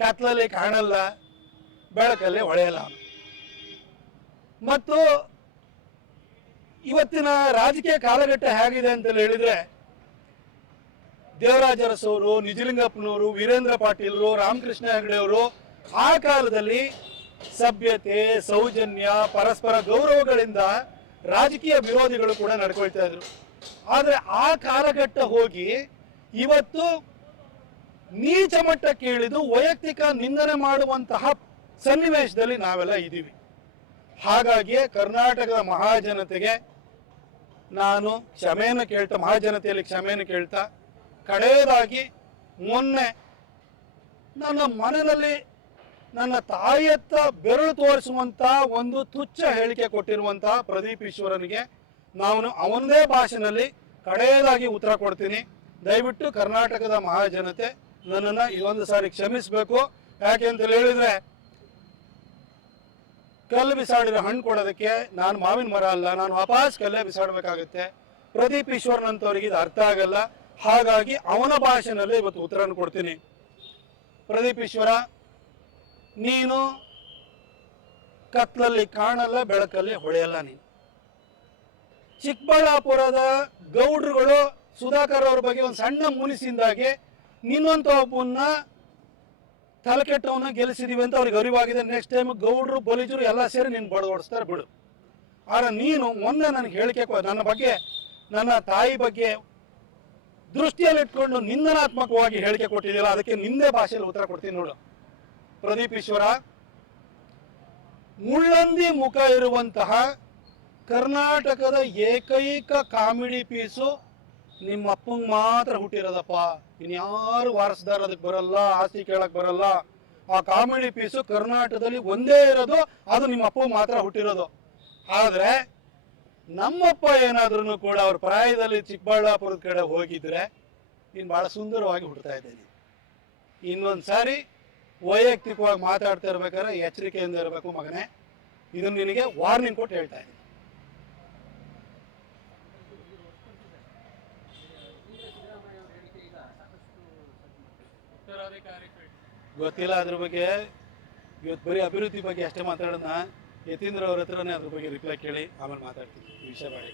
ಕತ್ಲಲ್ಲಿ ಕಾಣಲ್ಲ, ಬೆಳಕಲ್ಲಿ ಹೊಳೆಯಲ್ಲ. ಮತ್ತು ಇವತ್ತಿನ ರಾಜಕೀಯ ಕಾಲಘಟ್ಟ ಹೇಗಿದೆ ಅಂತ ಹೇಳಿದ್ರೆ, ದೇವರಾಜರಸವರು, ನಿಜಲಿಂಗಪ್ಪನವರು, ವೀರೇಂದ್ರ ಪಾಟೀಲ್ರು, ರಾಮಕೃಷ್ಣ ಹೆಗಡೆ ಅವರು, ಆ ಕಾಲದಲ್ಲಿ ಸಭ್ಯತೆ, ಸೌಜನ್ಯ, ಪರಸ್ಪರ ಗೌರವಗಳಿಂದ ರಾಜಕೀಯ ವಿರೋಧಿಗಳು ಕೂಡ ನಡ್ಕೊಳ್ತಾ ಇದ್ರು. ಆದರೆ ಆ ಕಾಲಘಟ್ಟ ಹೋಗಿ ಇವತ್ತು ನೀಚ ಮಟ್ಟಕ್ಕೆ ಇಳಿದು ವೈಯಕ್ತಿಕ ನಿಂದನೆ ಮಾಡುವಂತಹ ಸನ್ನಿವೇಶದಲ್ಲಿ ನಾವೆಲ್ಲ ಇದ್ದೀವಿ. ಹಾಗಾಗಿಯೇ ಕರ್ನಾಟಕದ ಮಹಾಜನತೆಗೆ ನಾನು ಕ್ಷಮೆಯನ್ನು ಕೇಳ್ತಾ, ಮಹಾಜನತೆಯಲ್ಲಿ ಕ್ಷಮೆಯನ್ನು ಕೇಳ್ತಾ, ಕಡೆಯದಾಗಿ ಮೊನ್ನೆ ನನ್ನ ಮನೆಯಲ್ಲಿ ನನ್ನ ತಾಯಿಯತ್ತ ಬೆರಳು ತೋರಿಸುವಂತ ಒಂದು ತುಚ್ಛ ಹೇಳಿಕೆ ಕೊಟ್ಟಿರುವಂತಹ ಪ್ರದೀಪ್ ಈಶ್ವರನಿಗೆ ನಾನು ಅವನದೇ ಭಾಷೆನಲ್ಲಿ ಕಡೆಯದಾಗಿ ಉತ್ತರ ಕೊಡ್ತೀನಿ. ದಯವಿಟ್ಟು ಕರ್ನಾಟಕದ ಮಹಾಜನತೆ ನನ್ನನ್ನು ಒಂದು ಸಾರಿ ಕ್ಷಮಿಸಬೇಕು. ಯಾಕೆ ಅಂತ ಹೇಳಿದ್ರೆ, ಕಲ್ಲು ಬಿಸಾಡಿರೋ ಹಣ್ಣು ಕೊಡೋದಕ್ಕೆ ನಾನು ಮಾವಿನ ಮರ ಅಲ್ಲ, ನಾನು ವಾಪಸ್ ಕಲ್ಲೇ ಬಿಸಾಡಬೇಕಾಗುತ್ತೆ. ಪ್ರದೀಪ್ ಈಶ್ವರನಂಥವ್ರಿಗೆ ಇದು ಅರ್ಥ ಆಗಲ್ಲ. ಹಾಗಾಗಿ ಅವನ ಭಾಷೆನಲ್ಲಿ ಇವತ್ತು ಉತ್ತರನ ಕೊಡ್ತೀನಿ. ಪ್ರದೀಪ್ ಈಶ್ವರ, ನೀನು ಕತ್ಲಲ್ಲಿ ಕಾಣಲ್ಲ, ಬೆಳಕಲ್ಲಿ ಹೊಳೆಯಲ್ಲ ನೀನು. ಚಿಕ್ಕಬಳ್ಳಾಪುರದ ಗೌಡ್ರುಗಳು ಸುಧಾಕರ್ ಅವ್ರ ಬಗ್ಗೆ ಒಂದು ಸಣ್ಣ ಮುನಿಸಿಂದಾಗಿ ನಿನ್ನಂತ ಒಬ್ಬನ್ನ ತಲೆಕೆಟ್ಟವನ್ನ ಗೆಲ್ಲಿಸಿದೀವಿ ಅಂತ ಅವ್ರಿಗೆ ಅರಿವಾಗಿದೆ. ನೆಕ್ಸ್ಟ್ ಟೈಮ್ ಗೌಡ್ರು ಬಲಿಜರು ಎಲ್ಲ ಸೇರಿ ನೀನು ಬಡದೋಡಿಸ್ತಾರೆ ಬಿಡು. ಆದ್ರೆ ನೀನು ಮೊನ್ನೆ ನನಗೆ ಹೇಳಿಕೆ ನನ್ನ ಬಗ್ಗೆ, ನನ್ನ ತಾಯಿ ಬಗ್ಗೆ ದೃಷ್ಟಿಯಲ್ಲಿಟ್ಕೊಂಡು ನಿಂದನಾತ್ಮಕವಾಗಿ ಹೇಳಿಕೆ ಕೊಟ್ಟಿದ್ದಿಲ್ಲ ಅದಕ್ಕೆ ನಿಂದೆ ಭಾಷೆಯಲ್ಲಿ ಉತ್ತರ ಕೊಡ್ತೀನಿ ನೋಡು. ಪ್ರದೀಪ್ ಈಶ್ವರ, ಮುಳ್ಳಂದಿ ಮುಖ ಇರುವಂತಹ ಕರ್ನಾಟಕದ ಏಕೈಕ ಕಾಮಿಡಿ ಪೀಸು ನಿಮ್ಮ ಅಪ್ಪಂಗೆ ಮಾತ್ರ ಹುಟ್ಟಿರೋದಪ್ಪ. ಇನ್ಯಾರು ವಾರಸದಾರ ಅದಕ್ಕೆ ಬರಲ್ಲ, ಆಸ್ತಿ ಕೇಳಕ್ ಬರಲ್ಲ. ಆ ಕಾಮಿಡಿ ಪೀಸು ಕರ್ನಾಟಕದಲ್ಲಿ ಒಂದೇ ಇರೋದು, ಅದು ನಿಮ್ಮ ಅಪ್ಪ ಮಾತ್ರ ಹುಟ್ಟಿರೋದು. ಆದ್ರೆ, ನಮ್ಮಪ್ಪ ಏನಾದ್ರೂ ಕೂಡ ಅವ್ರ ಪ್ರಾಯದಲ್ಲಿ ಚಿಕ್ಕಬಳ್ಳಾಪುರದ ಕಡೆ ಹೋಗಿದ್ರೆ, ನೀನು ಬಹಳ ಸುಂದರವಾಗಿ ಹುಡ್ತಾ ಇದ್ದೀನಿ ಇನ್ನೊಂದು ಸಾರಿ ವೈಯಕ್ತಿಕವಾಗಿ ಮಾತಾಡ್ತಾ ಇರ್ಬೇಕಾದ್ರೆ ಎಚ್ಚರಿಕೆಯಿಂದ ಇರಬೇಕು ಮಗನೇ. ಇದನ್ನು ನಿನಗೆ ವಾರ್ನಿಂಗ್ ಕೊಟ್ಟು ಹೇಳ್ತಾ ಇದ್ದೀನಿ. ಗೊತ್ತಿಲ್ಲ ಅದ್ರ ಬಗ್ಗೆ. ಇವತ್ತು ಬರೀ ಅಭಿವೃದ್ಧಿ ಬಗ್ಗೆ ಅಷ್ಟೇ ಮಾತಾಡೋಣ ಯತೀಂದ್ರ ಅವ್ರ ಹತ್ರನೇ ಅದ್ರ ಬಗ್ಗೆ ರಿಪ್ಲೈ ಕೇಳಿ, ಆಮೇಲೆ ಮಾತಾಡ್ತೀನಿ. ಈ ವಿಷಯ ಮಾಡಿ.